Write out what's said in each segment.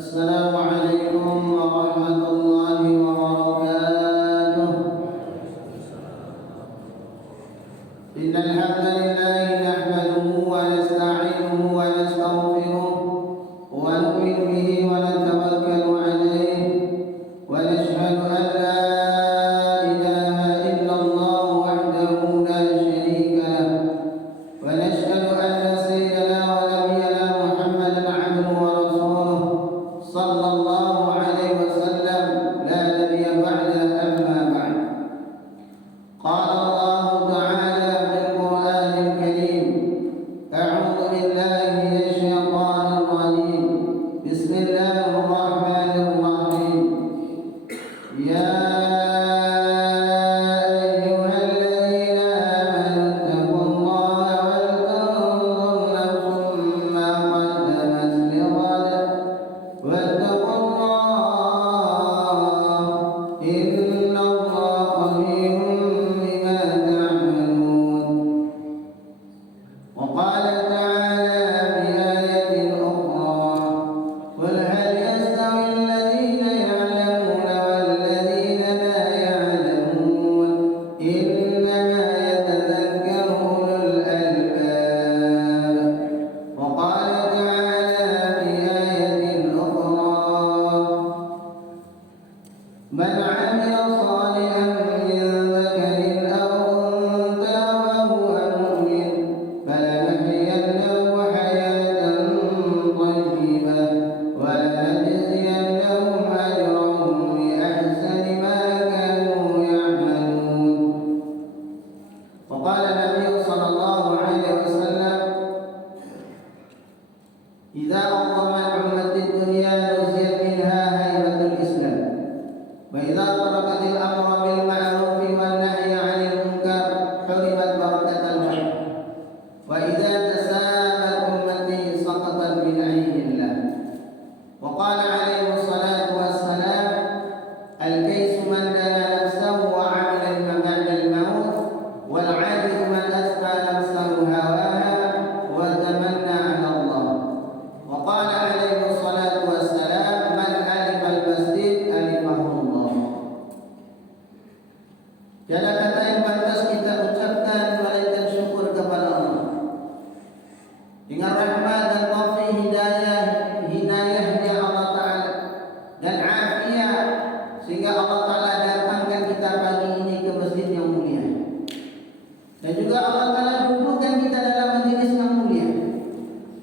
Assalamualaikum warahmatullahi wabarakatuh. Innal hamdalillah nahmaduhu wa nasta'inuhu wa nastaghfiruh wa nu'minu bihi wa natawakkalu alayhi wa nashhadu an la ilaha illallah wahdahu la sharika lahu wa nashhadu anna sayyidana wa nabiyyana Muhammadan 'abduhu wa rasuluh sallallahu alaihi wasallam la nabiyya ba'da amma ba'd. Qala Allah ta'ala fil Qur'anil Karim, a'udzu billahi minasy syaithanir rajim. Bismillahirrahmanirrahim. Ya ayyuhalladzina amanu taqullaha wal tanzur nafsum ma qaddamat lighad wattaqullaha innallaha khabirun bima ta'malun. Wa qala ta'ala fi ayatin ukhra, qul hal yastawi alladhina ya'lamuna wal ladhina la ya'lamun innama yatadhakkaru ulul albab. Wa qala ta'ala fi ayatin ukhra, man 'amila salihan min dhakarin aw untha wa huwa mu'min فلنحيينه حياة طيبة ولنجزينهم أجرهم بأحسن ما كانوا يعملون. وقال النبي صلى الله عليه وسلم إذا أعظمت أمة الدنيا نزيت منها هيبة الإسلام وإذا تركت الأمر بالمعروف والنهي عن المنكر حرمت بركة الخير وإذا تسامت أمتي سقطت من عين الله. وقال عليه الصلاة والسلام الكيس من دان نفسه وعمل لما بعد الموت والعابد من أسفى نفسه هواها وتمنى على الله. وقال عليه الصلاة والسلام من ألف المسجد ألفه الله. Kata-kata yang pantas kita ucapkan melainkan syukur kepada Allah dengan rahmat dan taufik hidayahnya Allah Ta'ala dan afiat, sehingga Allah Ta'ala datangkan kita pagi ini ke masjid yang mulia, dan juga Allah Ta'ala dudukkan kita dalam majelis yang mulia.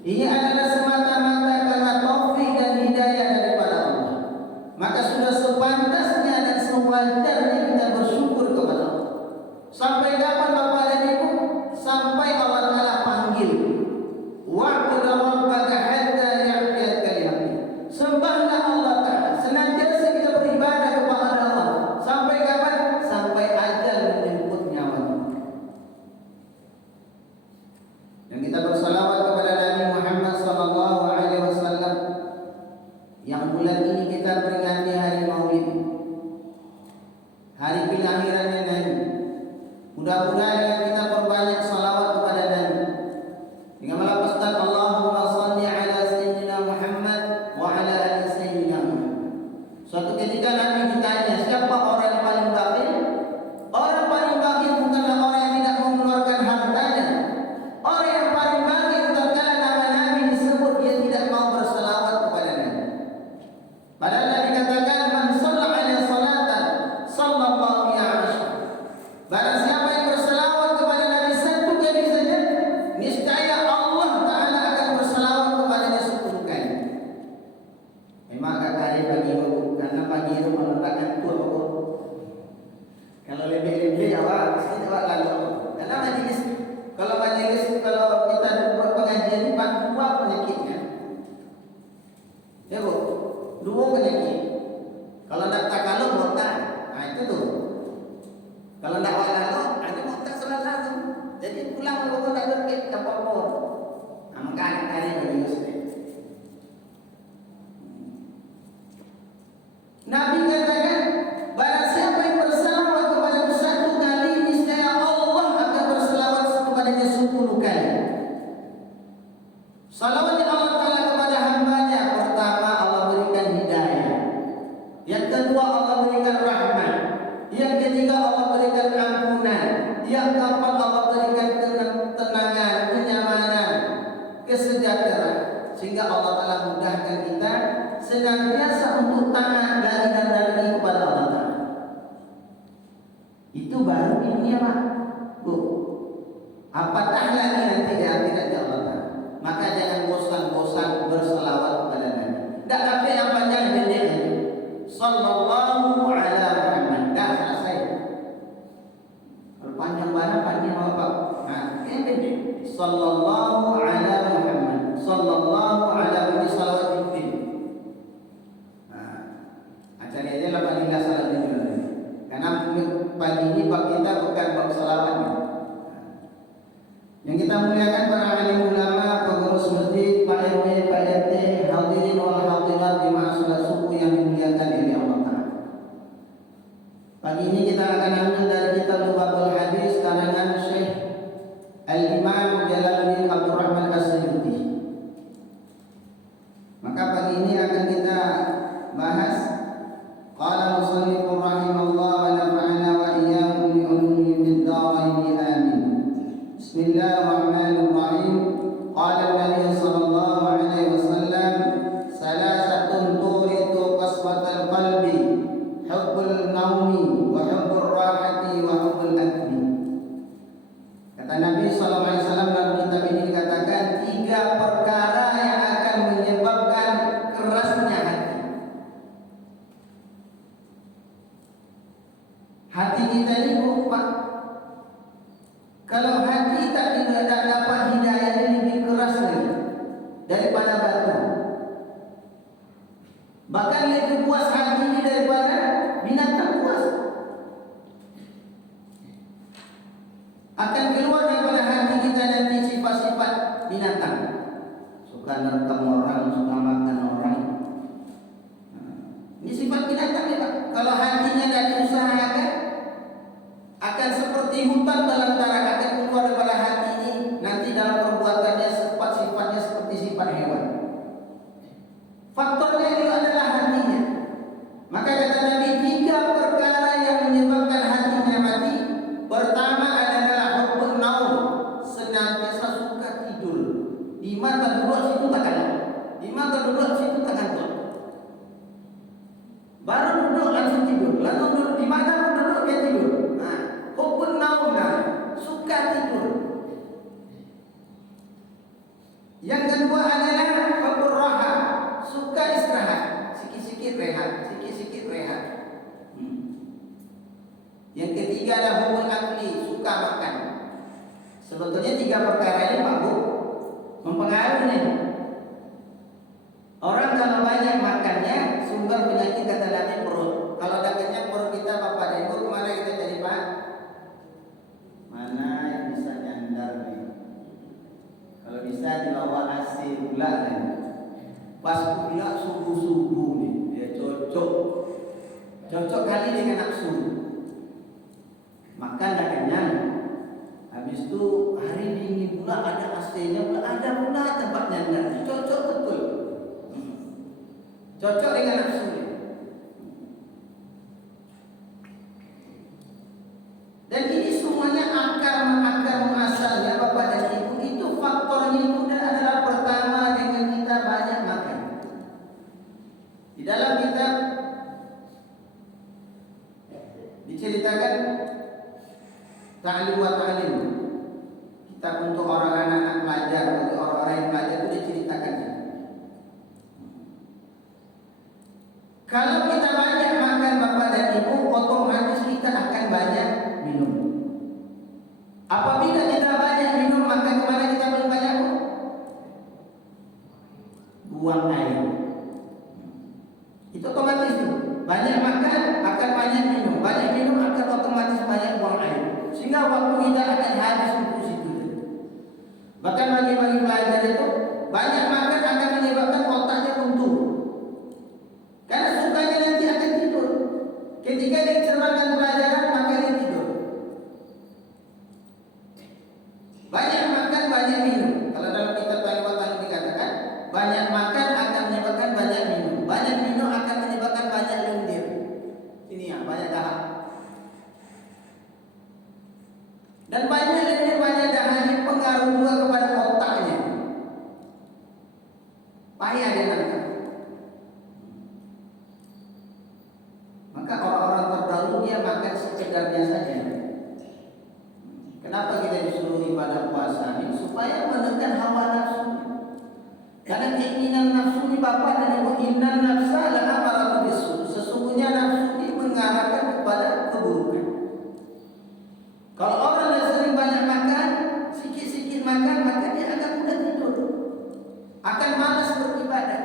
Ini adalah semata-mata karena taufik dan hidayah daripada Allah. Maka sudah sepantasnya dan sewajarnya kita bersyukur kepada Allah. Sampai kapan Bapak dan Ibu? Sampai Allah Ta'ala panggil. Wa'budu rabbaka hatta ya'tiyakal yaqin. Sembahlah Allah Ta'ala, senantiasa kita beribadah kepada Allah. Sampai kapan? Sampai ajal menjemput nyawa. Dan kita bersalawat kepada Nabi Muhammad sallallahu alaihi wasallam yang bulan ini kita peringati hari Maulid, hari kelahirannya Nabi. Mudah-mudahan kita perbanyak salawat kepada Nabi dengan melafazkan Allahumma salli ala sayyidina Muhammad wa ala ali sayyidina Muhammad. Suatu ketika Nabi ditanya, siapa orang yang paling bakhil? Orang paling bakhil bukanlah orang yang tidak mengeluarkan hartanya. Orang yang paling bakhil tatkala nama Nabi disebut dia tidak mau bersalawat kepada Nabi. Padahal Nabi katakan man shalla ala salatan sallallahu alaihi. Barang siapa yang bersalawat kepada Nabi satu kali saja, niscaya Allah Ta'ala akan bersalawat kepadanya 10 kali. Memang agak kali pagi itu, karena pagi itu meletakkan tua pokok. Kalau lebih-lebih awak, pasti awak lalu. Karena majelis, kalau kita buat pengajian ini, Pak, 2 penyakitnya. Ya Bu, 2 penyakit. Kalau tak takaluk, botak. Nah itu tuh. Kalau tak lalu, ada botak selalu. Jadi pulang kalau tak berkit, tak apa-apa. Nah, maka ada bagi Ustaz. Nabi katakan, barang siapa yang bersalawat kepada satu kali, niscaya Allah akan bersalawat kepadanya 10 kali. Salawat Allah Ta'ala kepada hambanya, pertama Allah berikan yang keempat Allah berikan ketenangan, kenyamanan, kesejahteraan, sehingga Allah telah mudahkan kita senantiasa untuk taat lagi dan lagi kepada Allah Ta'ala. Itu baru di dunia, Pak. Bu, apatah lagi nanti di akhirat Allah Ta'ala. Maka jangan bosan-bosan berselawat kepada Nabi. Tak apa yang panjang pendek itu. Sallallahu ala Muhammad. Dah selesai. Kalau panjang banget panjang apa? Nah, yang pendek. Sallallahu ala Muhammad. Sallallahu ala Muhammad. Salawat Jibril. Acara aja lah panggillah salat Jibril. Karena pagi ini bab kita bukan bab salawatnya. Yang kita muliakan para alim ulama, pengurus masjid, Pak RW, Pak RT, hadirin wal hadirat di ma'asyiral subuh yang dimuliakan oleh Allah Ta'ala. Pagi ini kita akan ambil dari kitab Lubabul Hadis karangan Syekh Al-Imam Jalaluddin Abdul Rahman As-Suyuti. Maka pagi ini akan kita bahas qala musannifur rahimallah wa nafa'ana wa iyyakum bi ulumi fid dharain amin. Bismillahirrahmanirrahim. Qala an-nabiy sallallahu alaihi wasallam salasatun turitu qaswatal qalbi hubbul naumi wa hubbur rahati wa hubbul akli. Kata Nabi sallallahu alaihi wasallam dalam kitab ini dikatakan tiga perkara yang akan menyebabkan kerasnya hati. Hati kita ini Pak, kalau hati tak dapat hidayah ini lebih keras lagi daripada batu. Bahkan lebih puas hati ini daripada binatang puas. Akan keluar daripada hati kita nanti sifat-sifat binatang. Suka nerekam orang, suka makan orang. Ini sifat binatang ya Pak. Kalau hatinya tidak diusahakan, akan seperti hutan belantara, akan keluar daripada hati ini nanti dalam perbuatannya sifatnya seperti sifat hewan. Faktornya itu adalah hatinya. Maka kata Nabi, tiga perkara yang menyebabkan hatinya mati. Pertama adalah hubbun naum, senantiasa suka tidur. Di mata duduk situ tak kantuk. Di mata duduk situ tak kantuk. Baru duduk langsung tidur. Lalu duduk di mana pun duduk dia tidur. Hubbun naum, suka tidur. Yang kedua adalah hubbur raha, suka istirahat, sikit-sikit rehat, sikit-sikit rehat. Yang ketiga adalah hubbul akli, suka makan. Sebetulnya tiga perkara ini Pak Bu mempengaruhi nih. Orang kalau banyak makannya sumber penyakit kata Nabi perut. Kalau dah kenyang perut kita Bapak dan Ibu kemana kita cari Pak? Mana yang bisa nyandar nih? Kalau bisa dibawa AC pula kan. Pas pula subuh-subuh nih, dia cocok kali dengan nafsu. Makan dah kenyang. Habis itu hari dingin pula ada AC-nya pula, ada pula tempat nyandar. Cocok betul. Cocok dengan nafsu nih. Dan ini semuanya akar muasalnya Bapak dan Ibu, itu faktornya itu adalah pertama dengan kita banyak makan. Di dalam kitab diceritakan ta'lim wa ta'lim, kitab untuk orang anak-anak pelajar, untuk orang-orang yang pelajar itu diceritakan. Kalau kita banyak makan Bapak dan Ibu, otomatis kita akan banyak minum. Apabila kita banyak minum, maka kemana kita paling banyak? Buang air. Itu otomatis tuh. Banyak makan akan banyak minum, banyak minum akan otomatis banyak buang air. Sehingga waktu kita akan habis untuk situ. Bahkan bagi pelajar itu banyak makan akan menyebabkan otaknya runtuh. Karena sukanya nanti akan tidur. Ketika dicerahkan pelajaran maka dia tidur. Banyak makan, banyak minum. Kalau dalam kitab Al-Quran dikatakan banyak makan akan menyebabkan banyak minum. Banyak minum akan menyebabkan banyak lendir. Ini yang banyak dahak. Dan banyak dahanya pengaruh juga kepada otaknya. Payah dia nangkap. Maka orang-orang terdahulu dia makan sekedarnya saja. Kenapa kita disuruh ibadah puasa ini? Supaya menekan hawa nafsu. Karena keinginan nafsu ini Bapak dan Ibu, innan nafsa la'amaratu bisu. Sesungguhnya nafsu ini mengarahkan kepada keburukan. Kalau orang yang sering banyak makan, sikit-sikit makan, maka dia akan mudah tidur, akan malas beribadah.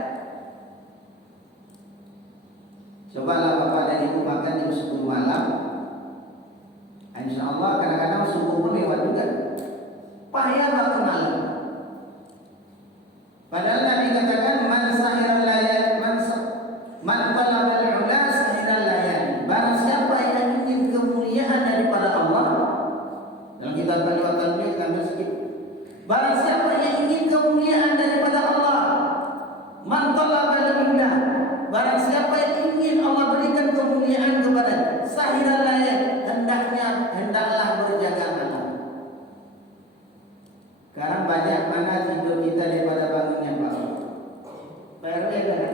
Cobalah Bapak dan Ibu makan jam 10 malam. Insya Allah kadang-kadang subuh pun lewat juga. Payah bangun malam. Padahal Nabi katakan man sahiral layal man talabal ula sahiral layal. Barang siapa yang ingin kemuliaan daripada Allah, dalam kitab Al-Watan beliau kita ambil sedikit. Barang siapa yang ingin kemuliaan daripada Allah, man talabal ula. Barang siapa yang ingin Allah berikan kemuliaan kepada sahiral layal, hendaklah berjaga malam. Sekarang banyak mana tidur kita daripada bangunnya Pak? PRW kan?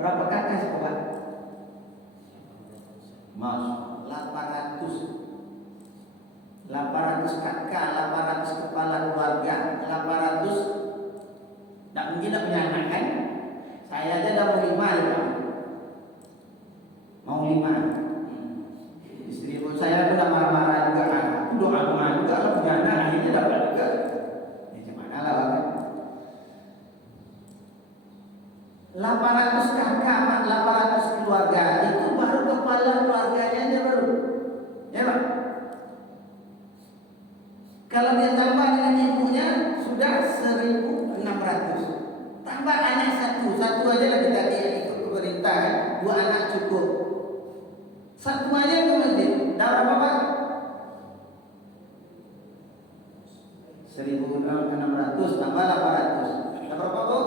Berapa kakak Pak? Mas, 800 kakak, 800 kepala keluarga, 800 tak mungkin tak punya anak kan? Saya aja dah mau 5 ya Pak. Mau 5. Istri saya pun dah marah-marah juga kan. Doa-doa juga lah punya anak, akhirnya dapat juga. Ya gimana lah Pak. 800 kakak, 800 keluarga, itu baru kepala keluarganya aja baru. Ya Pak. Kalau dia tambah dengan ibunya sudah 1.600. Tambah anak satu aja lah kita ikut pemerintah kan. 2 anak cukup. Satu aja ke masjid. Dah berapa Pak? 1.600 tambah 800. Dah berapa Bu?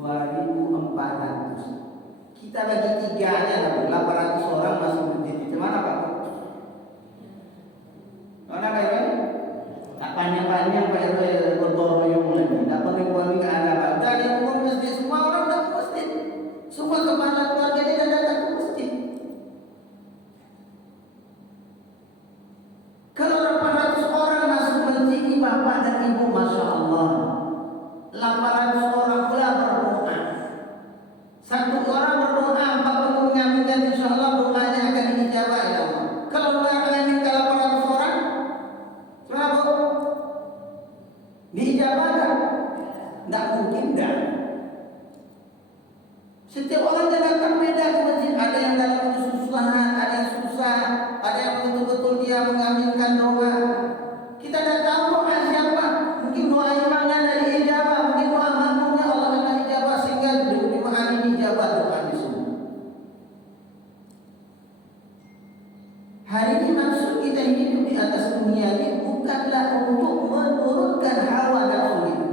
2.400. Kita bagi 3 aja lah Bu. 800 orang masuk masjid. Gimana Pak? Mana Pak ini? Tak panjang-panjang Pak RW bertoroyong lagi. Tak pening-pening ke ada Pak. Dari umum masjid, semua orang datang ke masjid. Semua kepala keluarga dia datang ke masjid. Kalau 800 orang masuk masjid ini Bapak dan Ibu, Masya Allah. 800 orang pula berdoa. Satu orang berdoa, 40 mengaminkan, insya Allah doanya akan diijabah ya Allah. Kalau mengaminkan 800 orang, kenapa? Diijabah tak? Tak mungkin tak. Setiap orang yang datang beda ke masjid. Ada yang dalam kesusahan, ada yang susah, ada yang betul-betul dia mengaminkan doa. Kita tak tahu doa siapa. Mungkin doa imamnya dari ijabah, mungkin doa makmumnya Allah akan ijabah sehingga doa ini ijabah doa di semua. Hari ini maksud kita hidup di atas dunia ini bukanlah untuk menurunkan hawa nafsu kita.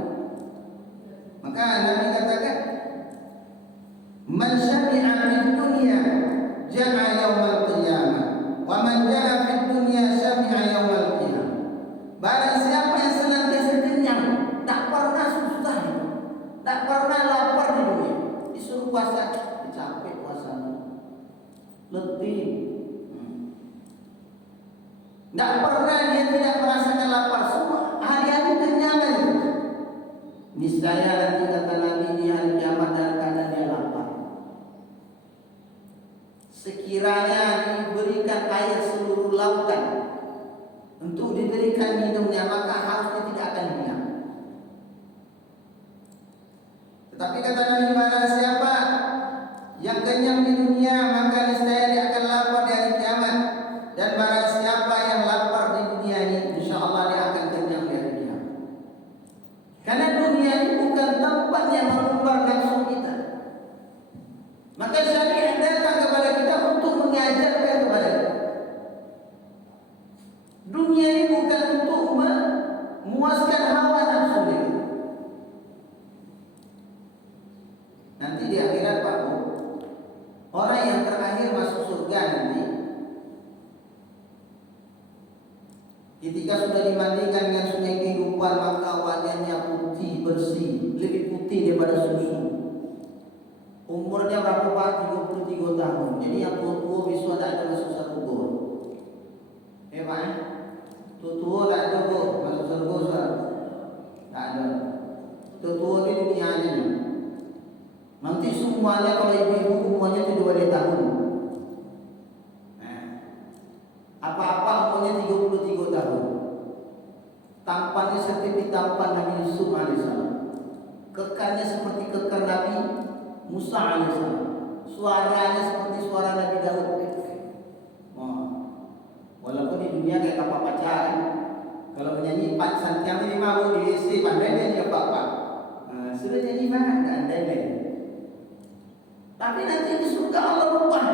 Maka Nabi katakan, man syabi'a fid dunya ja'a yaumal qiyamah wa man ja'a fid dunya syabi'a yaumal qiyamah. Barang siapa yang senantiasa kenyang, tak pernah susah, tak pernah lapar di dunia, disuruh puasa, capek puasa, letih. Tak pernah dia tidak merasakan lapar, semua hari-hari kenyang aja. Niscaya nanti kata Nabi di hari kiamat dalam keadaan dia lapar. Sekiranya diberikan air seluruh lautan untuk diberikan minumnya, maka hausnya tidak akan hilang. Tetapi kata Nabi, barang siapa yang kenyang di dunia, maka niscaya dia akan lapar di hari kiamat. Dan barang siapa yang lapar di dunia ini, insya Allah dia akan kenyang di hari kiamat. Karena dunia ini bukan tempat yang mengumbar nafsu kita. Maka syariat datang kepada kita untuk mengajarkan kepada kita. Dunia ini bukan untuk memuaskan hawa nafsu kita. Nanti di akhirat Pak, orang yang terakhir masuk surga Ketika sudah dimandikan dengan sungai kehidupan, maka wajahnya putih bersih, lebih putih daripada susu. Umurnya berapa Pak? 33 tahun. Jadi yang tua-tua bisa ada masuk surga. Pak? Tua-tua tak ada masuk surga. Tak ada. Tua-tua di dunia aja. Nanti semuanya kalau ibu-ibu umurnya 72 tahun. Apa-apa umurnya 33 tahun. Tampannya seperti tampan Nabi Yusuf alaihissalam. Kekarnya seperti kekar Nabi Musa alaihissalam. Suaranya seperti suara Nabi Daud. Walaupun di dunia kayak kapal pacaran. Kalau menyanyi 4 santiang ini mau di WC pandai dia apa-apa. Sudah nyanyi mana? Tak andai lagi. Tapi nanti di surga Allah rubah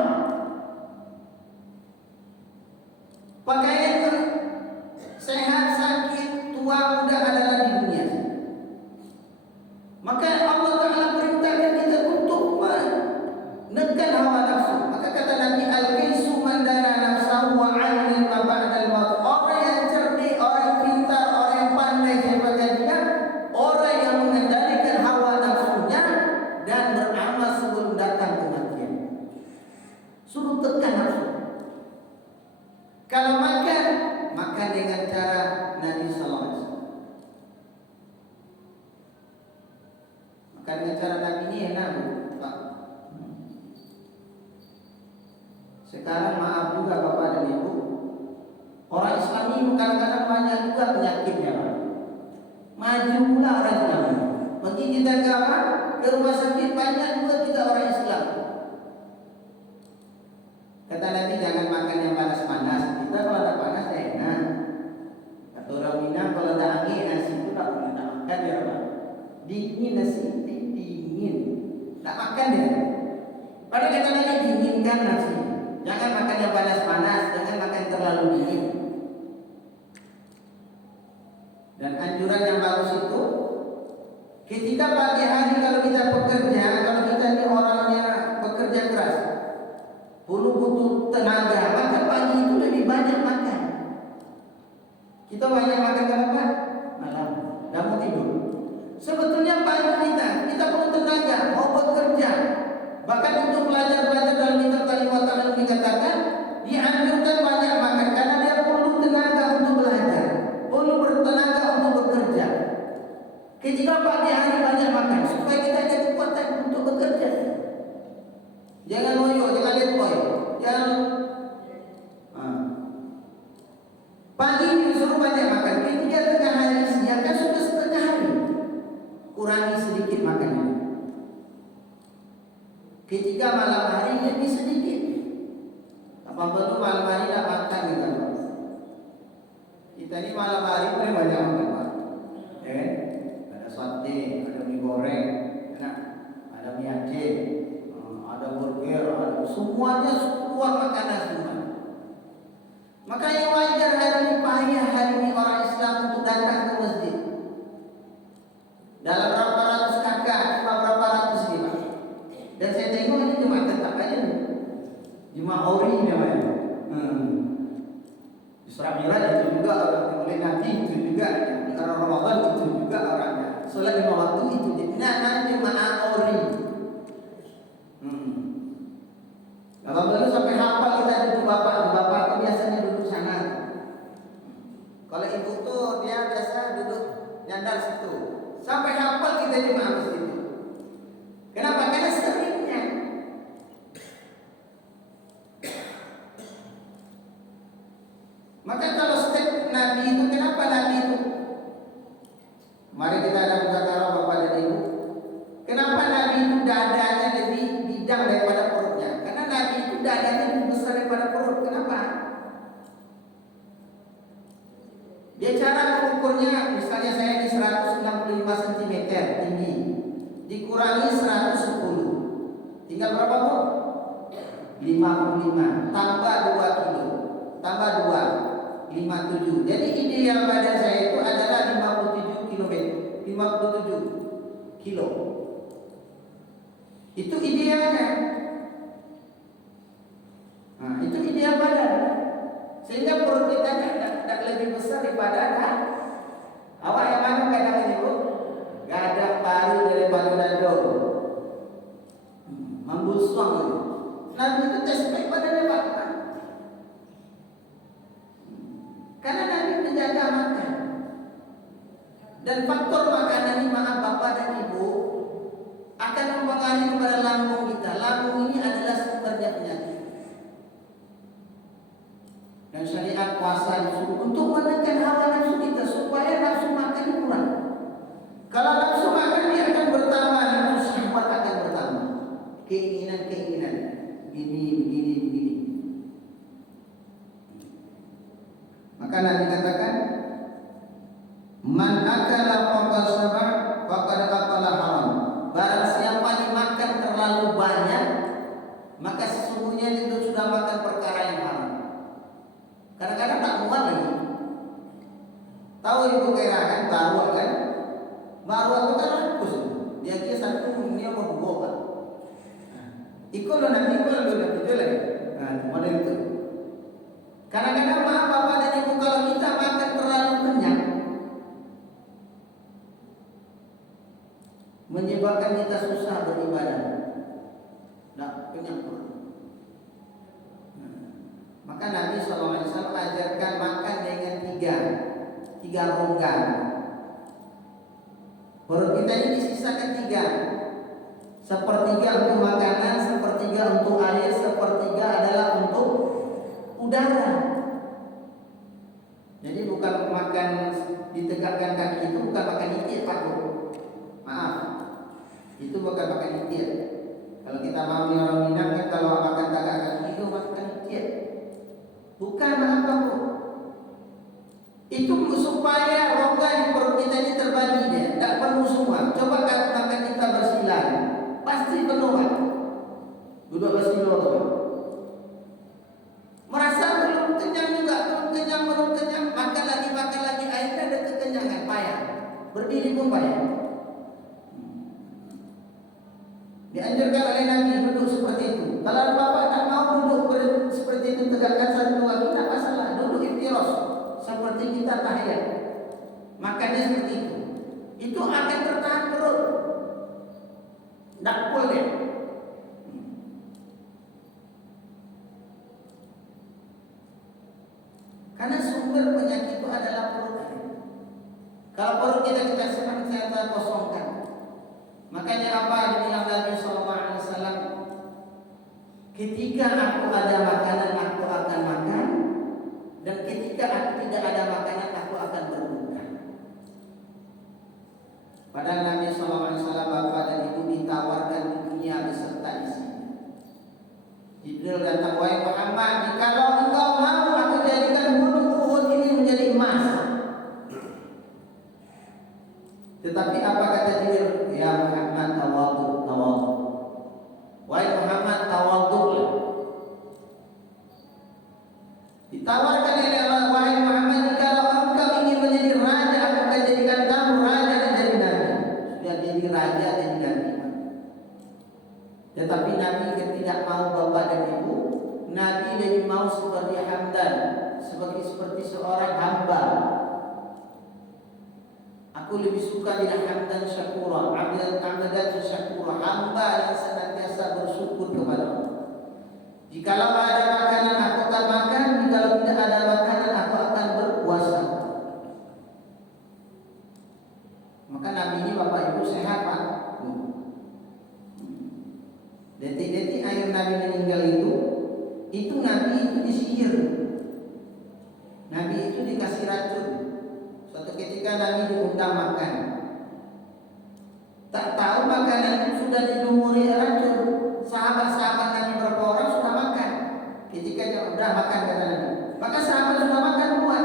pakaian sehat, sakit, tua, muda adalah di dunia. Maka Allah Ta'ala perintahkan kita untuk menekan hawa nafsu. Maka kata Nabi, al-kaisu mandana nafsahu wa amilin ma ba'dal maut. Orang yang cerdik, orang yang pintar, orang yang pandai daripada dia, orang yang mengendalikan hawa nafsunya dan beramal sebelum datang kematian. Suruh tekan nafsu. Kalau makan dengan cara Nabi sallallahu alaihi wasallam. Makan dengan cara Nabi ini enak, Pak. Sekarang maaf juga Bapak dan Ibu, orang Islam ini kadang-kadang banyak juga penyakitnya, Pak. Maju pula orang Islam. Pergi kita ke apa? Ke rumah sakit, banyak juga kita orang Islam. Kata Nabi, jangan makan yang panas-panas. Kita kalau ada panas enak. Kata orang Minang, kalau ada angin nasi itu tak boleh nak makan ya Pak. Dingin nasi, dingin. Tak makan ya. Pada kata Nabi, dinginkan nasi. Jangan makan yang panas-panas, jangan makan terlalu dingin. Dan anjuran yang bagus itu, ketika pagi hari kalau kita bekerja, kalau kita ini orangnya bekerja keras, butuh tenaga, maka pagi itu lebih banyak makan. Kita banyak makan kenapa? Malam, dah mau tidur. Sebetulnya pagi kita perlu tenaga, mau bekerja. Bahkan untuk belajar dalam kitab Kalimat Allah dikatakan, dianjurkan banyak makan karena dia perlu tenaga untuk belajar, perlu bertenaga untuk bekerja. Ketika pagi hari banyak makan supaya kita ada kekuatan untuk bekerja. Jangan loyo, jangan letoy. Jangan pagi disuruh banyak makan. Ketika tengah hari siangkan sudah setengah hari, kurangi sedikit makannya. Ketika malam hari lebih sedikit. Apa perlu malam hari tak makan kita? Kita ini malam hari paling banyak makan, Pak. Ada sate, ada mie goreng, ada mie Aceh, ada burger, ada semuanya keluar makanan semua. Maka yang wajar hari ini payah hari ini orang Islam untuk datang ke masjid. Dalam berapa ratus kakak, cuma berapa ratus ini Pak. Dan saya tengok ini cuma tetap aja, cuma ori namanya. Isra Mi'raj itu juga orang oleh Nabi itu juga, orang Ramadan itu juga orangnya. Solat lima waktu itu namanya jemaah ori. Kalau baru sampai hafal kita duduk bapak itu biasanya duduk sana. Kalau ibu tuh dia biasa duduk nyandar situ. Sampai hafal kita di mana situ. Kenapa? Karena seringnya. Maka kalau step Nabi itu, kenapa Nabi itu? Mari kita ada muzakarah Bapak dan Ibu. Kenapa Nabi itu dadanya lebih bidang daripada perutnya? Karena Nabi itu dadanya lebih besar daripada perut. Kenapa? Dia cara mengukurnya, misalnya saya di 165 cm tinggi, dikurangi 110, tinggal berapa Bu? 55, tambah 2 kilo, tambah 2, 57. Jadi ideal badan saya itu adalah 57 kilo. Itu idealnya. Nah, itu ideal badan. Sehingga perut kita tidak lebih besar daripada awak yang mana kadang ini bu, gadah pari daripada dado, membusung. Nabi itu respect pada dia. Karena Nabi menjaga makan. Dan faktor makanan ini, maaf bapak dan ibu, akan mempengaruhi kepada lambung kita. Lambung ini adalah sumbernya penyakit. Dan syariat puasa disuruh untuk menekan hawa nafsu kita supaya nafsu makan kurang. Kalau nafsu makan dia akan bertambah, nafsu syahwat akan bertambah. Keinginan begini. Maka Nabi katakan, man akala faqad syaba' faqad akala haram. Barang siapa dimakan terlalu banyak, maka sesungguhnya itu sudah makan perkara yang haram. Kadang-kadang tak muat lagi. Tahu ibu kira kan baru kan? Baru itu kan rakus. Dia kira satu dunia berdua kan. Ikut lo nanti itu lagi. Model itu. Kadang-kadang maaf bapak dan ibu, kalau kita makan terlalu kenyang, menyebabkan kita susah beribadah. Tak kenyang pun. Maka Nabi SAW ajarkan makan dengan tiga rongga. Perut kita ini disisakan 3. Sepertiga untuk makanan, sepertiga untuk air, sepertiga adalah untuk udara. Jadi bukan makan ditegakkan kaki, itu bukan makan itik Pak Bu. Maaf, itu bukan makan itik. Kalau kita mau orang Minang kan kalau makan tegak kaki itu makan itik. Bukan, maaf Pak Bu. Itu supaya rongga di perut kita ini terbagi dia, tak penuh semua. Coba kalau makan kita bersilang, pasti penuh Pak. Duduk bersilo tu. Merasa belum kenyang juga, belum kenyang, makan lagi, akhirnya ada kekenyangan, payah. Berdiri pun payah. Dianjurkan oleh Nabi duduk seperti itu. Kalau bapak tak mau duduk seperti itu, tegakkan satu kaki, tak masalah. Duduk iftiros seperti kita tahiyat. Makannya seperti itu. Itu akan tertahan perut. Tak boleh. Karena sumber penyakit itu adalah perut. Kalau perut kita senantiasa kosongkan. Makanya apa yang dibilang Nabi SAW? Ketika aku ada makanan, aku akan makan. Dan ketika aku tidak ada makanan, aku akan berbuka. Padahal Nabi SAW bapak dan ibu ditawarkan dunia beserta isinya. Jibril datang, wahai Muhammad, jikalau engkau mau aku jadikan gunung Uhud ini menjadi emas. Tetapi apa kata Jibril? Ya Muhammad, tawadhu. Wahai Muhammad, tawadhulah. Ditawarkan oleh Allah, wahai Muhammad, jikalau engkau ingin menjadi raja, aku akan jadikan kamu raja dan jadi nabi. Sudah jadi raja dan jadi nabi. Tetapi Nabi tidak mau bapak dan ibu. Nabi lebih mau seperti Hamdan, seperti seorang hamba. Aku lebih suka dengan hamdan syakura, abdan syakura, hamba yang senantiasa bersyukur kepada Allah. Jikalau ada makanan aku akan makan, jikalau tidak ada makanan aku akan berpuasa. Maka Nabi ini bapak ibu sehat Pak. Detik-detik akhir Nabi meninggal itu Nabi itu disihir. Nabi itu dikasih racun. Suatu ketika Nabi diundang makan. Tak tahu makanan itu sudah dilumuri racun. Sahabat-sahabat Nabi berapa orang sudah makan. Ketika dia sudah makan kata Nabi, maka sahabat sudah makan buat.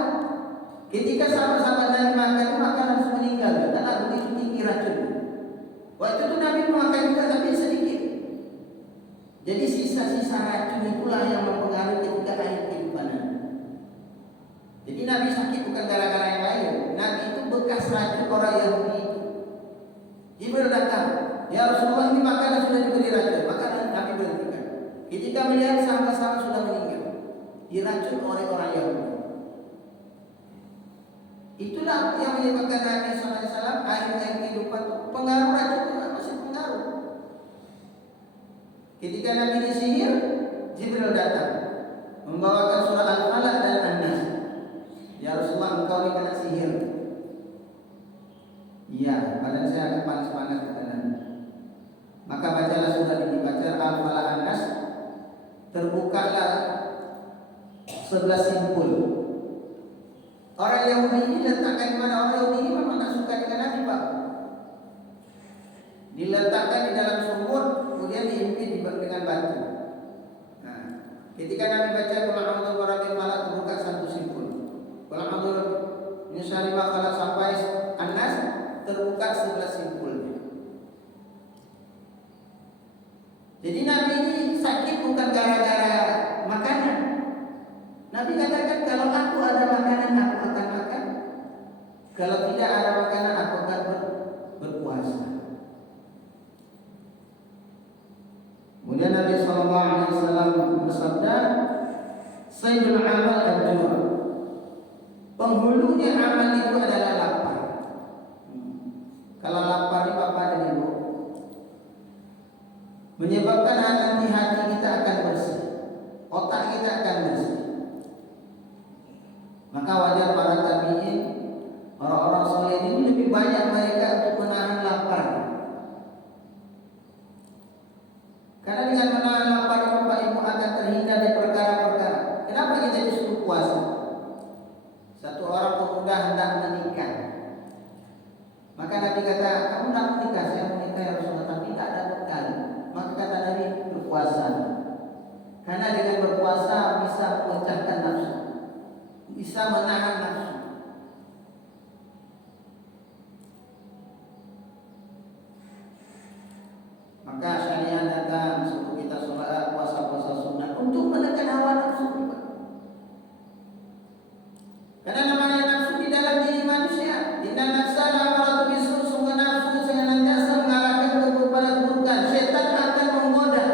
Ketika sahabat-sahabat Nabi makan, makanan sudah meninggal. Karena begitu tinggi racun. Waktu itu Nabi memakan juga tapi sedikit. Jadi sisa-sisa racun itulah yang mempengaruhi ketika akhir kehidupan Nabi. Jadi Nabi sakit bukan gara-gara yang lain. Nabi itu bekas racun orang Yahudi itu. Jibril datang, ya Rasulullah, ini makanan sudah diberi racun. Maka Nabi berhentikan. Ketika melihat sahabat-sahabat sudah meninggal, diracun oleh orang Yahudi. Itulah yang menyebabkan Nabi SAW akhir-akhir kehidupan itu pengaruh racun itu masih pengaruh. Ketika Nabi disihir, Jibril datang membawakan surah Al-Falaq dan An-Nas. Ya Rasulullah, engkau ini kena sihir. Iya, badan saya agak panas-panas kata Nabi. Maka bacalah surah ini, baca Al-Falaq An-Nas, terbukalah 11 simpul. Orang Yahudi ini letakkan di mana? Orang Yahudi ini memang tak suka dengan Nabi, Pak. Diletakkan di dalam sumur, kemudian diimpit dengan batu. Nah, ketika Nabi baca Qul a'udzu birabbil falaq, terbuka satu simpul. Qul a'udzu min syarri ma khalaq sampai An-Nas, terbuka 11 simpul. Jadi Nabi ini sakit bukan gara-gara makanan. Nabi katakan kalau aku ada makanan aku akan makan. Kalau tidak ada makanan aku akan berpuasa. Kemudian Nabi SAW bersabda, Sayyidul amal al-jua. Penghulunya amal itu adalah lapar. Kalau lapar ini Bapak dan Ibu, menyebabkan nanti hati kita akan bersih, otak kita akan bersih. Maka wajar para tabi'in, orang-orang soleh ini lebih banyak mereka untuk menahan lapar. Karena dengan menahan lapar Bapak Ibu akan terhindar dari perkara-perkara. Kenapa kita disuruh puasa? Satu orang pemuda hendak menikah. Maka Nabi kata, kamu nak menikah, saya menikah ya Rasulullah, tapi tak ada bekal. Maka kata Nabi, berpuasa. Karena dengan berpuasa bisa memecahkan nafsu, bisa menahan nafsu. Maka syariat datang suruh kita sholat puasa-puasa sunnah untuk menekan hawa nafsu. Karena namanya nafsu di dalam diri manusia. Inna nafsa la'amaratu bisu, sungguh nafsu senantiasa mengarahkan kepada keburukan. Syaitan akan menggoda,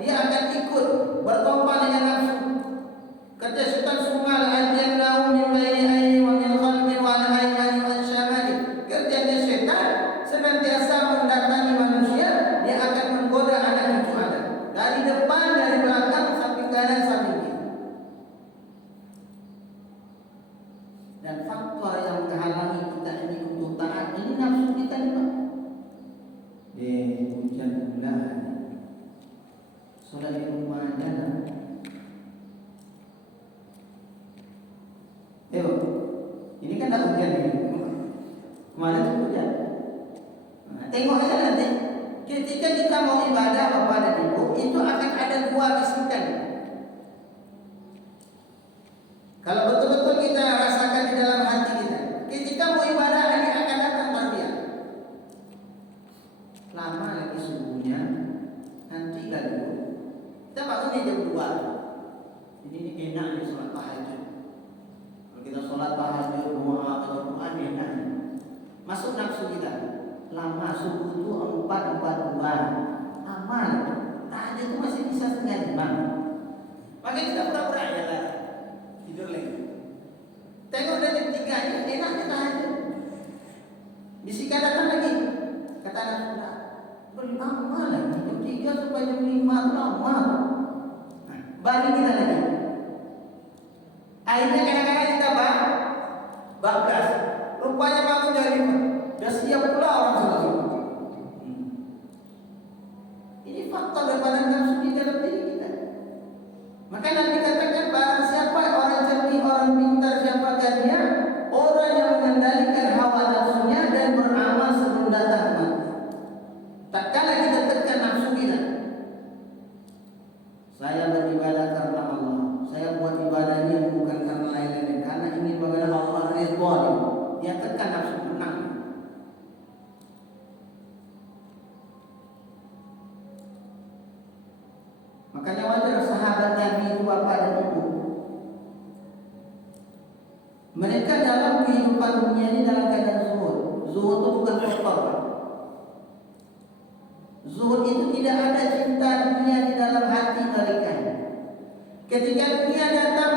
dia akan ikut berkompak dengan nafsu. Kata syaitan, sumal ajannahum min baini ayni wa min khalfin wa an aymani wa an syamali. Kerjanya syaitan senantiasa mendatangi manusia, dia akan menggoda anak cucu Adam dari depan, dari belakang, samping kanan, samping kiri. Dan faktor yang menghalangi kita ini untuk taat ini nafsu kita ni Pak. Hujan bulan, solat di rumah aja. Ini kan tak hujan ini. Kemana tu hujan? Nah, tengok aja nanti. Ketika kita mau ibadah Bapak dan Ibu, itu akan ada dua bisikan. Kalau betul-betul kita rasakan di dalam hati kita, ketika mau ibadah ini akan datang tarbiyah. Lama lagi subuhnya, nanti lagi. Kita bangun jam 2. Ini enak nih sholat tahajud. Kalau kita sholat tahajud, doa atau Quran enak. Masuk nafsu kita. Lama subuh itu 4:42. Amal. Tahajud itu masih bisa setengah 5. Makanya kita pura-pura aja lah. Tidur lagi. Tengok dari jam 3 ini enak kita tahajud. Bisikan datang lagi. Kata anak sudah berlama lagi. Jam 3 sampai jam 5 itu lama. Balik kita lagi. Akhirnya kadang-kadang kita bablas. Rupanya bangun dari 5. Dah siap pula orang sholat. Ini faktor daripada nafsu di dalam diri kita. Maka Nabi katakan barang siapa orang cerdik, orang pintar, siapakah dia? Orang yang mengendalikan hawa nafsunya dan beramal sebelum datang mati. Tak kala kita tekan nafsu kita. Saya beribadah karena Allah. Saya buat ibadah ini bukan karena lain-lain, karena ingin bagaimana Allah ridha. Dia tekan nafsu, menang. Makanya wajar sahabat Nabi itu Bapak dan Ibu, mereka dalam kehidupan dunia ini dalam keadaan zuhud. Zuhud itu bukan kotor. Zuhud itu tidak ada cinta dunia di dalam hati mereka. Ketika dunia datang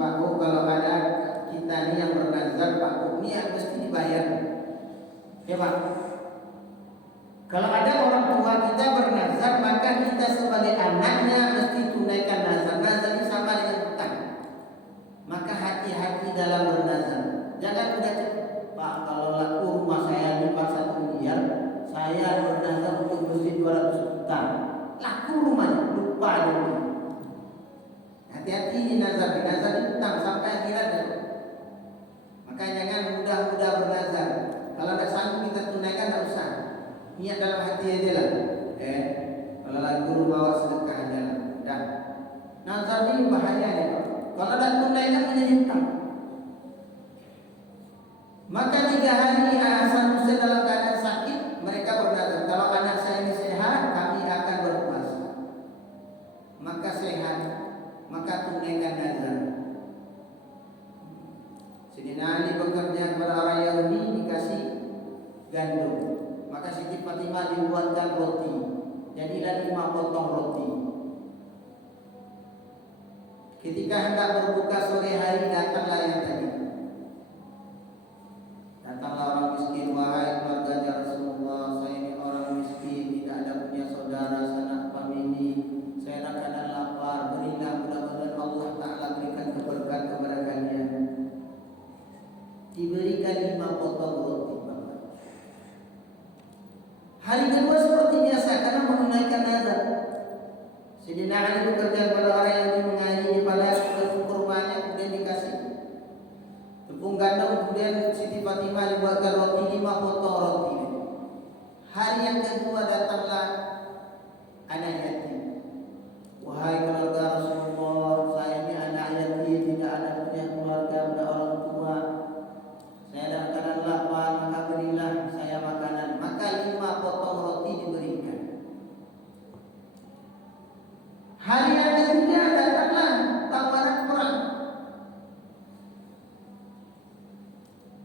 Pak Bu, kalau ada kita ini yang bernazar Pak Bu, niat mesti dibayar. Ya Pak. Kalau ada orang tua kita bernazar, maka kita sebagai anaknya mesti tunaikan nazar. Nazar ini sama dengan hutang. Maka hati-hati dalam bernazar. Jangan mudah cepat. Pak, kalau laku rumah saya di pasar 1 miliar, saya bernazar untuk mesti 200 juta. Laku rumahnya, lupa dulu. Hati-hati di nazar itu hutang sampai akhirat. Maka jangan mudah-mudah bernazar. Kalau tidak sanggup kita tunaikan, tidak usah. Niat dalam hati aja lah. Kalau lagi guru bawa sedekah aja lah. Dah. Nazar ini bahaya ya Pak. Kalau tidak tunaikan menjadi hutang. Maka 3 hari Hasan Hussein dalam keadaan sakit, mereka bernazar. Kalau anak saya ini sehat, kami akan berpuasa. Maka sehat, maka tunaikan nazar. Sayyidina Ali bekerja kepada orang Yahudi, dikasih gandum. Maka Siti Fatimah dibuatkan roti. Jadilah 5 potong roti. Ketika hendak berbuka sore hari, datanglah yang tadi. Datanglah orang miskin, wahai keluarga Rasulullah, saya ini orang miskin, tidak ada punya saudara, sanak famili. Saya dalam keadaan lapar, berilah mudah-mudahan Allah Ta'ala berikan keberkahan kepada kalian. Diberikan 5 potong roti. Hari kedua seperti biasa karena menunaikan nazar. Sayyidina Ali bekerja kepada orang yang mengaji pada kurbannya, kemudian dikasih tepung gandum, kemudian Siti Fatimah dibuatkan roti, 5 potong roti. Hari yang kedua datanglah anak yatim. Wahai keluarga Rasulullah, saya ini anak yatim, tidak ada punya keluarga, ada orang tua. Saya dalam keadaan lapar, maka berilah saya makanan. Maka 5 potong roti diberikan. Hari yang ketiga datanglah tawaran perang.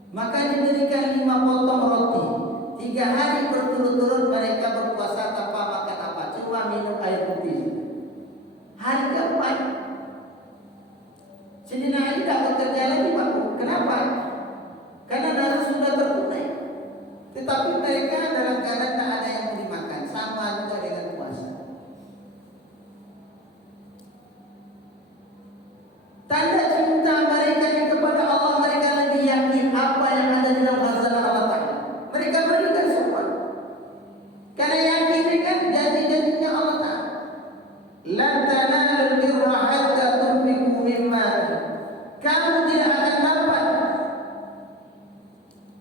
Maka diberikan 5 potong roti. 3 hari berturut-turut mereka berpuasa tanpa makan apa, cuma minum air putih. Hari keempat, Sayyidina Ali tidak bekerja lagi Pak. Kenapa? Karena nazar sudah tertunai. Tetapi mereka dalam keadaan tak ada yang mau dimakan, sama juga dengan puasa. Tanda cinta mereka yang kepada Allah, mereka lebih yakin apa yang ada dalam khazanah Allah Ta'ala. Mereka berikan semua karena yakin dengan janji-janjinya Allah Ta'ala. Lan tanalul birra hatta tunfiqu mimma. Kamu tidak akan dapat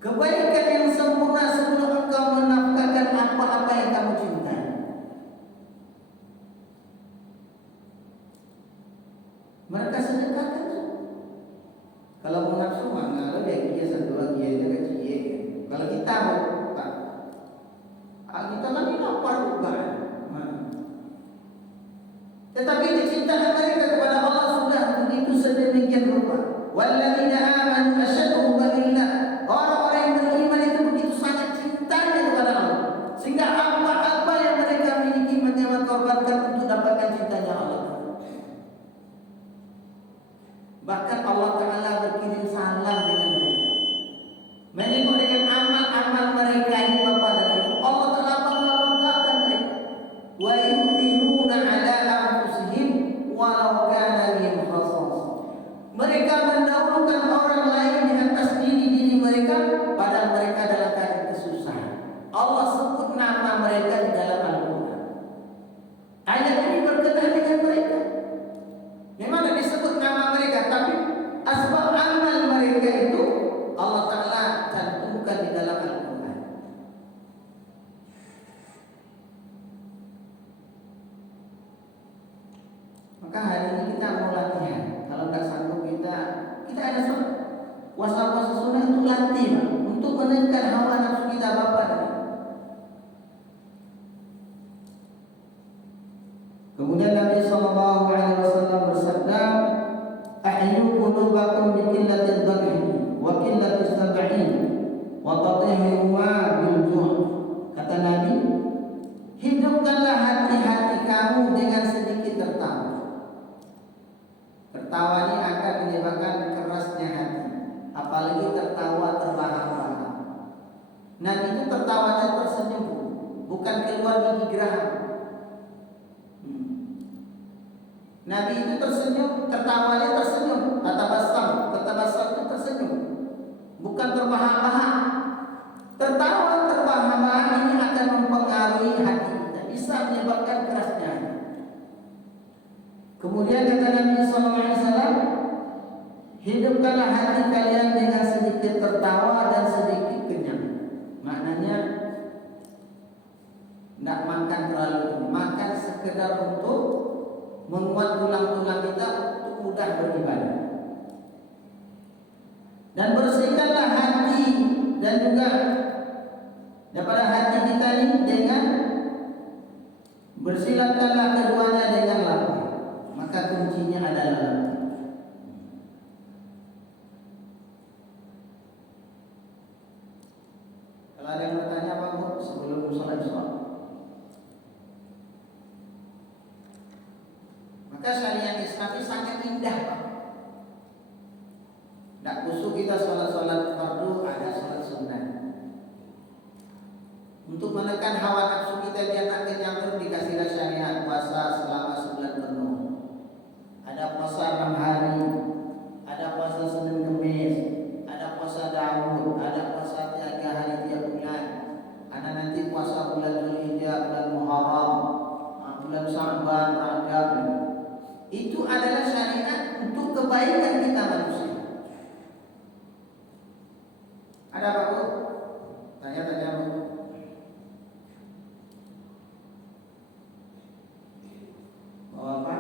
kebaikan yang sempurna sebelum engkau menafkahkan apa-apa yang kamu cintai. Mereka sedekahkan. Kalau mau nafsu mana lo dia satu lagi aja kecil. Kalau kita Pak, kita lagi lapar juga. Tetapi kecintaan mereka kepada Allah sudah begitu sedemikian rupa. Walladzina amanu asyaddu hubbillah. Orang-orang yang beriman itu begitu sangat cintanya kepada Allah, sehingga apa-apa yang mereka miliki mereka korbankan untuk dapatkan cintanya Allah. Bahkan Allah Ta'ala berkirim salam dengan mereka, menengok dengan amal-amal mereka ini Bapak dan Ibu. Allah Ta'ala bangga-banggakan mereka. Wa yu'thiruna ala anfusihim walau kana bihim khasasah. Mereka mendahulukan orang lain di atas diri mereka, padahal mereka dalam keadaan kesusahan. Allah sebut nama mereka di dalam Al-Quran. Ayat ini berkenaan dengan mereka. Memang disebut nama mereka, tapi asbab amal mereka itu Allah Ta'ala cantumkan di dalam Al-Quran. Maka hari ini kita mau latihan. Kalau tidak sanggup kita ada sunnah. Puasa-puasa sunnah itu latih untuk menekan hawa nafsu kita Bapak. Kemudian Nabi sallallahu alaihi wasallam bersabda, "Ahyu qulubakum bi qillatil dhabhi wa qillatis sab'in wa tatahhiruha bil ju'." Kata Nabi, hidupkanlah hati-hati kamu dengan sedikit tertawa. Tertawa ini akan menyebabkan akan keluar gigi geraham. Nabi itu tersenyum, tertawanya tersenyum, tertabasam itu tersenyum, bukan terbahak-bahak. Tertawa terbahak-bahak ini akan mempengaruhi hati kita, bisa menyebabkan kerasnya hati. Kemudian kata Nabi SAW, hidupkanlah hati kalian dengan sedikit tertawa dan sedikit kenyang. Maknanya tidak makan terlalu, makan sekedar untuk menguat tulang-tulang kita untuk mudah beribadah. Dan bersihkanlah hati dan juga daripada hati kita ini dengan bersilatkanlah keduanya dengan lapar. Maka kuncinya adalah lapar. Kalau ada yang bertanya apa Bu sebelum sholat Isya? Maka syariat Islam ini sangat indah Pak. Tidak khusus kita sholat-sholat fardu, ada sholat sunnah. Untuk menekan hawa nafsu kita biar tak kenyang terus dikasihlah syariat puasa selama sebulan penuh. Ada puasa 6 hari, ada puasa Senin Kemis, ada puasa Daud, ada puasa 3 hari tiap bulan. Ada nanti puasa bulan Dzulhijjah, bulan Muharram, bulan Sya'ban, Rajab. Itu adalah syariat untuk kebaikan kita manusia. Ada apa Bu? Tanya-tanya Bu. Bawa apa?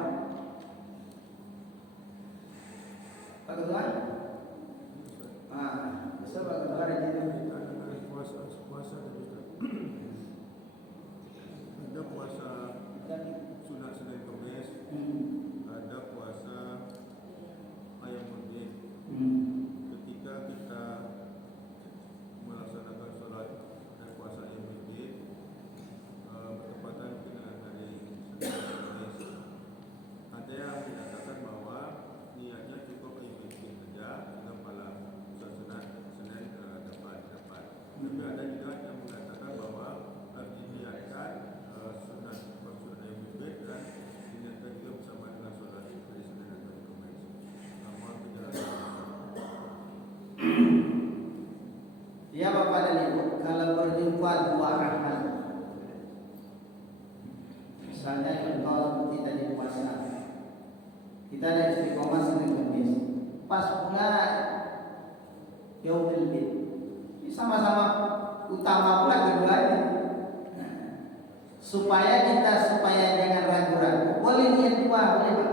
Pak Ketua? Bisa Pak Ketua ada gitu. Puasa ada puasa sunat Senin Kemis, ada puasa ayam Murdin. Ketika kita melaksanakan sholat dan puasa ayam Murdin bertepatan dengan hari Senin Kemis, ada yang menyatakan bahwa niatnya cukup ayam Murdin saja dengan pahala sunat Senin dapat. Tapi ada juga yang mengatakan bahwa harus diniatkan sunat ayam Murdin dan diniatkan juga bersama dengan sholat hari Senin dan hari Kemis. Mohon penjelasan. Ya Bapak dan Ibu, kalau berjumpa dua amal, misalnya contoh seperti tadi puasa, kita ada istiqomah Senin Kemis, pas pula Yaumul Bid, sama-sama utama pula keduanya. Supaya jangan ragu-ragu, boleh niat dua, boleh Pak.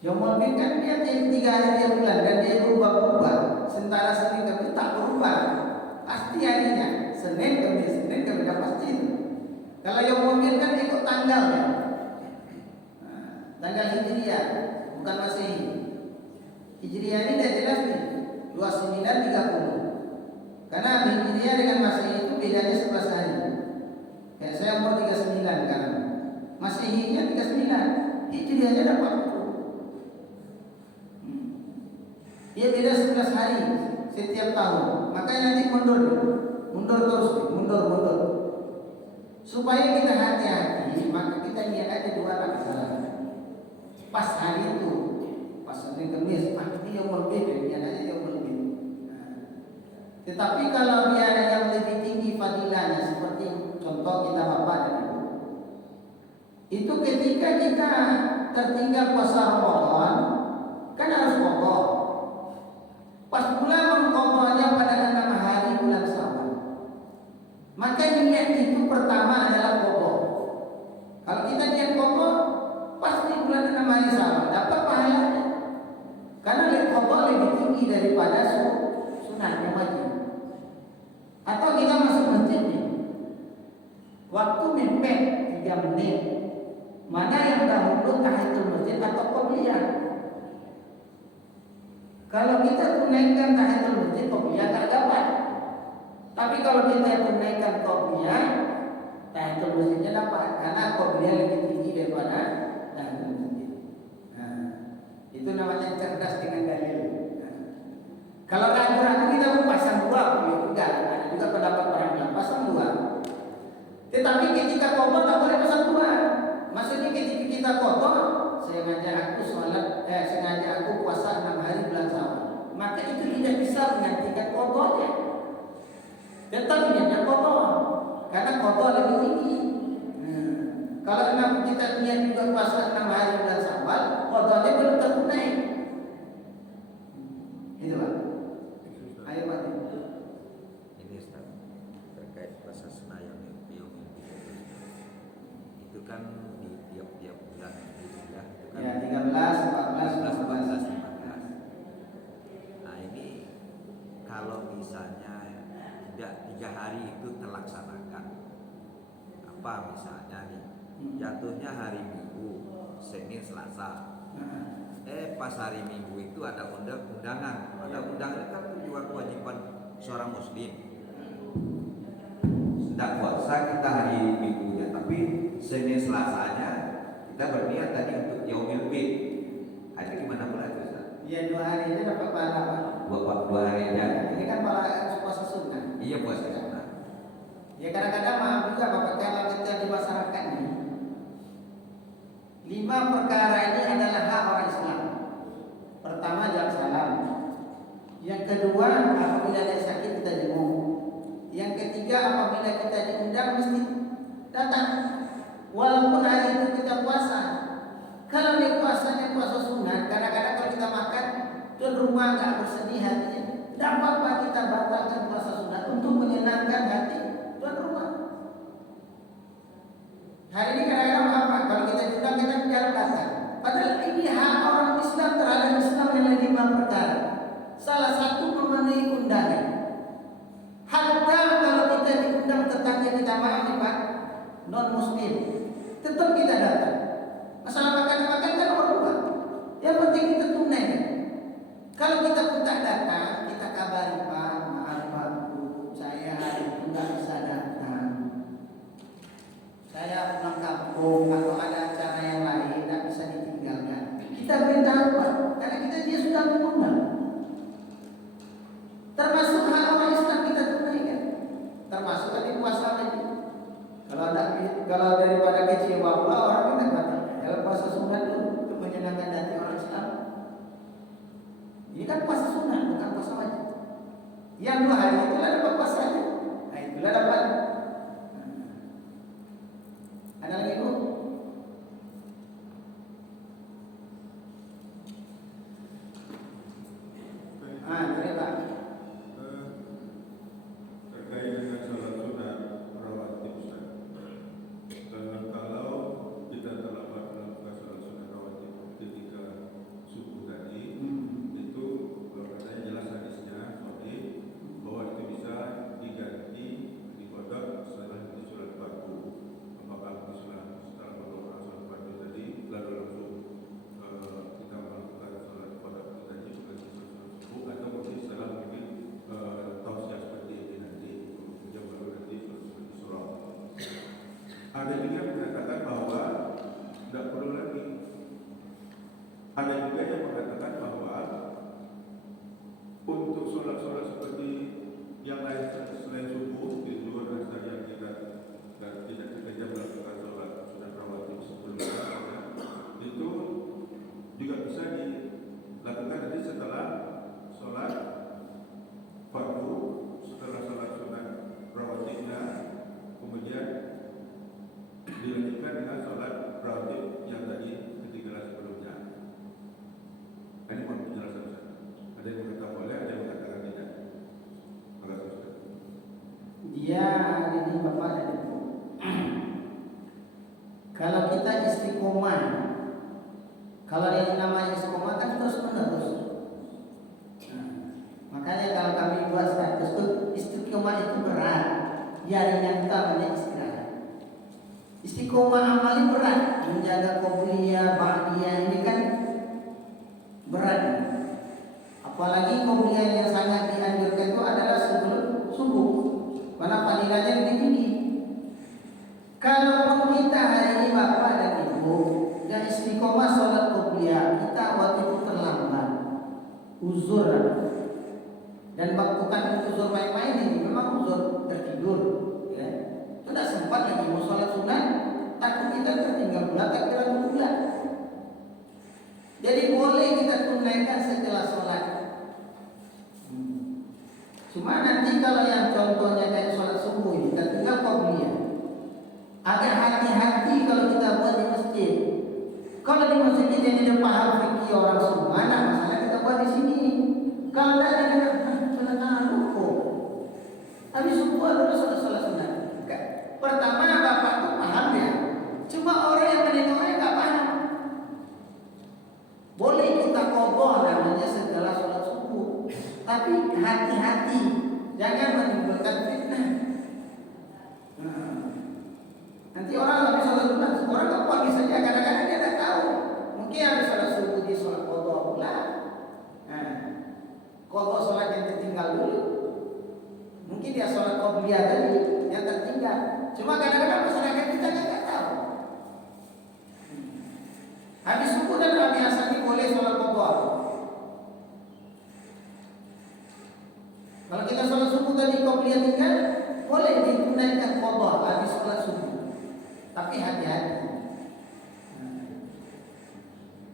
Yaumul Bid kan dia 3 hari tiap bulan dan dia berubah-ubah. Sementara Senin Kemis tak berubah, pasti harinya Senin Kemis dah pasti itu. Kalau Yaumul Bid kan ikut tanggal ya, tanggal Hijriah bukan Masehi. Hijriah ini dah jelas nih 29-30. Karena Hijriah dengan Masehi itu bedanya 11 hari. Kayak saya umur 39 kan, Masehinya 39, Hijriahnya dapat 40. Dia beda 11 hari setiap tahun. Makanya nanti mundur terus, mundur. Supaya kita hati-hati, maka kita niat aja 2 rakaat. Pas hari itu, pas Senin Kemis, pasti yang berbeda, niat aja yang berbeda. Tetapi kalau dia ada yang lebih tinggi fadilahnya, seperti contoh kita Bapak dan Ibu, itu ketika kita tertinggal puasa Ramadan, kan harus pokok. Pas bulan mengqadhanya pada 6 hari bulan Syawal, maka niat itu pertama adalah qadha. Kalau kita niat qadha, pasti bulan 6 hari Syawal dapat pahalanya. Karena qadha lebih tinggi daripada sunat yang wajib. Atau kita masuk masjid nih, waktu mepet 3 menit, mana yang dahulu tahiyatul masjid atau qabliyah? Kalau kita tunaikan tahiyatul masjid, qobliyah tak dapat. Tapi kalau kita tunaikan qobliyah, tahiyatul masjidnya dapat, karena qobliyah lebih tinggi daripada tahiyatul masjid. Itu namanya cerdas dengan dalil. Kalau ragu-ragu kita pasang 2, boleh juga. Ada juga pendapat orang yang pasang 2. Tetapi ketika kotor tak boleh pasang dua. Maksudnya ketika kita kotor, sengaja aku puasa 6 hari bulan Syawal. Maka itu tidak bisa menggantikan kotornya. Tetap niatnya kotor, karena kotor lebih tinggi. Kalau kita niat juga puasa 6 hari bulan Syawal, kotornya belum tertunai. Itu Pak. Ayo Pak. Ini Ustaz, terkait puasa sunnah yang itu kan di tiap-tiap bulan gitu ya. Itu kan Ya 13, 14, 15. 15. Nah ini kalau misalnya tidak 3 hari itu terlaksanakan, apa misalnya nih jatuhnya hari Minggu, Senin, Selasa. Pas hari Minggu itu ada undangan. Ada undangan itu kan juga kewajiban seorang muslim. Tidak puasa kita hari Minggunya, tapi Senin Selasanya kita berniat tadi untuk Yaumil Bid. Itu gimana pula itu Ustaz? Ya 2 hari itu dapat pahala Pak. Dua hari aja. Ini kan puasa sunnah. Iya puasa sunnah. Ya kadang-kadang maaf juga Bapak, kalau kita di masyarakat ini 5 perkara ini adalah hak orang Islam. Pertama, jawab salam. Yang kedua, apabila ada sakit kita jenguk. Yang ketiga, apabila kita diundang mesti datang. Walaupun hari itu kita puasa. Kalau dia puasanya puasa sunat, kadang-kadang kalau kita makan tuan rumah nggak bersedih hatinya. Tidak apa-apa kita batalkan puasa sunat untuk menyenangkan hati tuan rumah. Hari ini kadang-kadang apa? Kalau kita diundang kita jarang datang. Padahal ini hak orang Islam terhadap Islam yang 5 perkara. Salah satu memenuhi undangan. Hatta kalau kita diundang tetangga kita nih Pak, non Muslim, tetap kita datang. Masalah makan kan nomor 2. Yang penting kita tunaikan. Kalau kita pun tak datang, kita kabari Pak, maaf Pak, saya hari itu nggak bisa datang. Saya pulang kampung atau ada acara yang lain tidak bisa ditinggalkan. Kita beritahu Pak, karena dia sudah mengundang. Termasuk hak orang Islam kita tunaikan. Termasuk tadi puasa lagi. Kalau daripada kecewa pula orang kita batal. Kalau puasa sunat itu untuk menyenangkan hati orang Islam. Ini kan puasa sunat bukan puasa wajib. Yang 2 hari itulah dapat puasanya. Nah itulah dapat. Ada lagi Bu? Terima kasih. Terkait dengan sholat sunat rawatib Ustaz. Kalau kita terlambat melakukan sholat sunat rawatib ketika subuh tadi, itu katanya jelas hadisnya bahwa itu bisa diganti dikodok setelah sholat fardu. Apakah setelah sholat fardu tadi lalu langsung kita melakukan sholat kodok tadi bukan sholat subuh, atau mungkin setelah mungkin tausiah seperti ini nanti kemudian baru nanti surah. Ada juga yang mengatakan bahwa tidak perlu lagi. Ada juga yang mengatakan bahwa untuk sholat-sholat seperti yang lain selain subuh, di luar asar yang kita dan tidak sengaja melakukan sholat sunat rawatib sebelumnya, itu juga bisa dilakukan nanti setelah sholat fardu, setelah sholat sunat rawatibnya, kemudian dilanjutkan dengan sholat rawatib yang tadi ketinggalan sebelumnya. Ini mohon penjelasan Ustaz. Ada yang mengatakan boleh, ada yang mengatakan tidak. Makasih Ustaz. Dia ini Bapak dan Ibu. Kalau kita istiqomah, kalau yang namanya istiqomah kan terus menerus. Makanya kalau kami buat status itu istiqomah itu berat. Ya yang namanya istirahat. Istiqomah amali berat, menjaga qobliyah, ba'diyah ini kan berat. Apalagi qobliyah yang sangat dianjurkan itu adalah sebelum subuh, karena fadilahnya lebih tinggi. Kalaupun kita hari ini Bapak dan Ibu dan istiqomah sholat qobliyah, kita waktu itu terlambat, uzur, dan bukan uzur main-main ini, memang uzur tertidur, ya. Tidak sempat lagi ula, takbiratul ula. Jadi boleh kita tunaikan setelah sholat. Cuma nanti kalau yang contohnya kayak sholat subuh ini, kita tinggal qobliyah. Agak hati-hati kalau kita buat di masjid. Kalau di masjid kita tidak paham fikih orang semua, nah masalah kita buat di sini. Kalau tidak ada kok. Habis subuh ada sholat sunat. Pertama bapak tuh paham ya. Cuma orang yang menengoknya nggak paham. Boleh kita qadha namanya setelah sholat subuh, tapi hati-hati, jangan menimbulkan fitnah. Nanti orang habis sholat sunat, orang nggak pagi saja, kadang-kadang dia tidak tahu. Mungkin habis sholat subuh di sholat qadha pula. Qadha sholat yang tertinggal dulu. Mungkin dia sholat qobliyah tadi yang tertinggal. Cuma kadang-kadang masyarakat kita nggak tahu. Habis subuh dan habis asar ini boleh sholat qadha. Kalau kita sholat subuh tadi qobliyah tinggal, boleh ditunaikan qadha habis sholat subuh. Tapi hati-hati.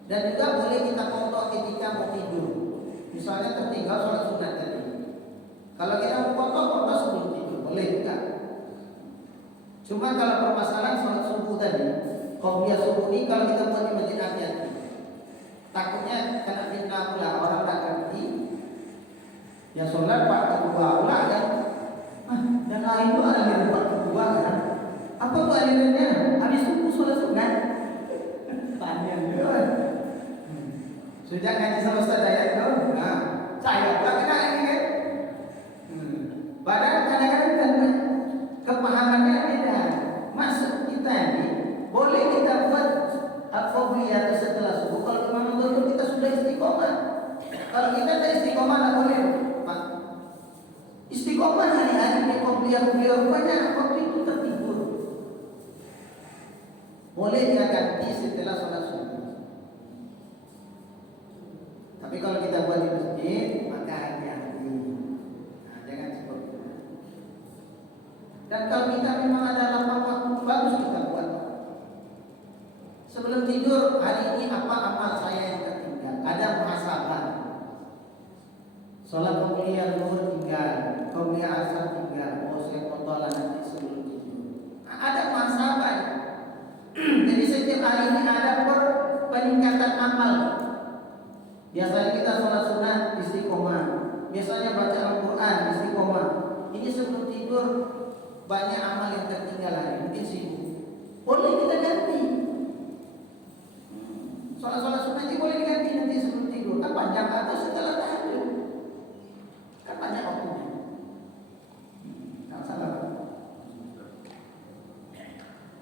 Dan juga boleh kita qadha ketika mau tidur. Misalnya tertinggal sholat sunat tadi. Kalau kita mau qadha sebelum tidur, boleh juga. Cuma kalau permasalahan sholat subuh tadi, qobliyah subuh ini kalau kita buat di masjid, hati-hati. Takutnya kena fitnah pula, orang tak ngerti. Ya sholat pak kedua pula kan. Dan lain itu aliran pak kedua kan. Apa bu alirannya? Habis subuh sholat sunat. Panjang juga. Sejak ngaji sama Ustaz Dayat itu, nah saya pula kena ini kan. Padahal kadang-kadang kan kepahamannya beda. Maksud kita ini boleh kita buat qobliyah setelah subuh kalau memang betul kita sudah istiqomah. Kalau kita tak istiqomah tak boleh. Istiqomah hari-hari di qobliyah banyak waktu itu tertidur. Boleh dia ganti setelah sholat subuh. Tapi kalau kita buat di masjid, maka hati-hati. Jangan seperti itu. Dan kalau kita memang ada lapang waktu, bagus kita buat. Sebelum tidur, hari ini apa amal saya yang tertinggal? Ada muhasabah. Sholat qobliyah zuhur tinggal, qobliyah asar tinggal. Oh saya qadha nanti sebelum tidur. Ada muhasabah. Jadi setiap hari ini ada peningkatan amal. Biasanya kita sholat sunat istiqomah. Biasanya baca Al-Quran istiqomah. Ini sebelum tidur banyak amal yang tertinggal hari, mungkin sibuk. Boleh kita ganti. Sholat sunat ini boleh diganti nanti sebelum tidur. Kan panjang atau setelah tahajud. Kan banyak waktunya. Nggak salah.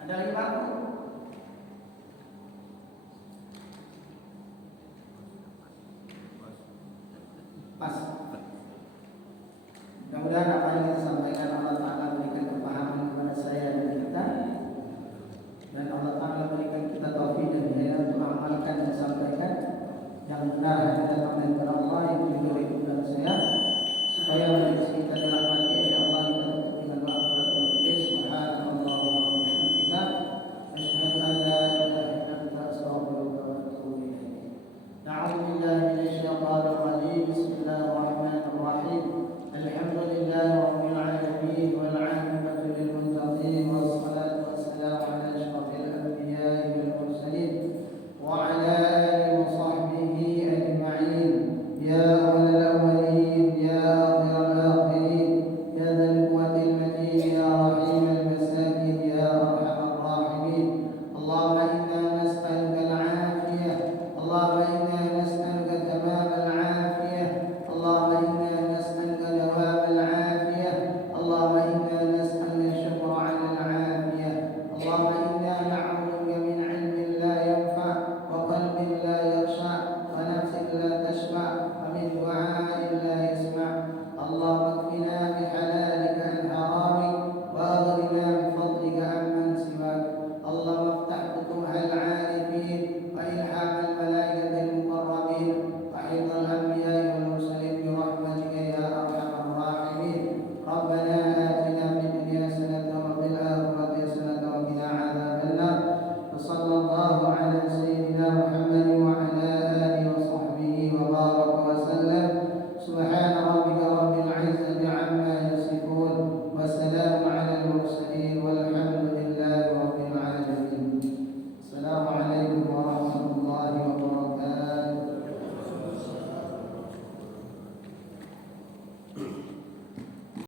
Ada lagi Pak?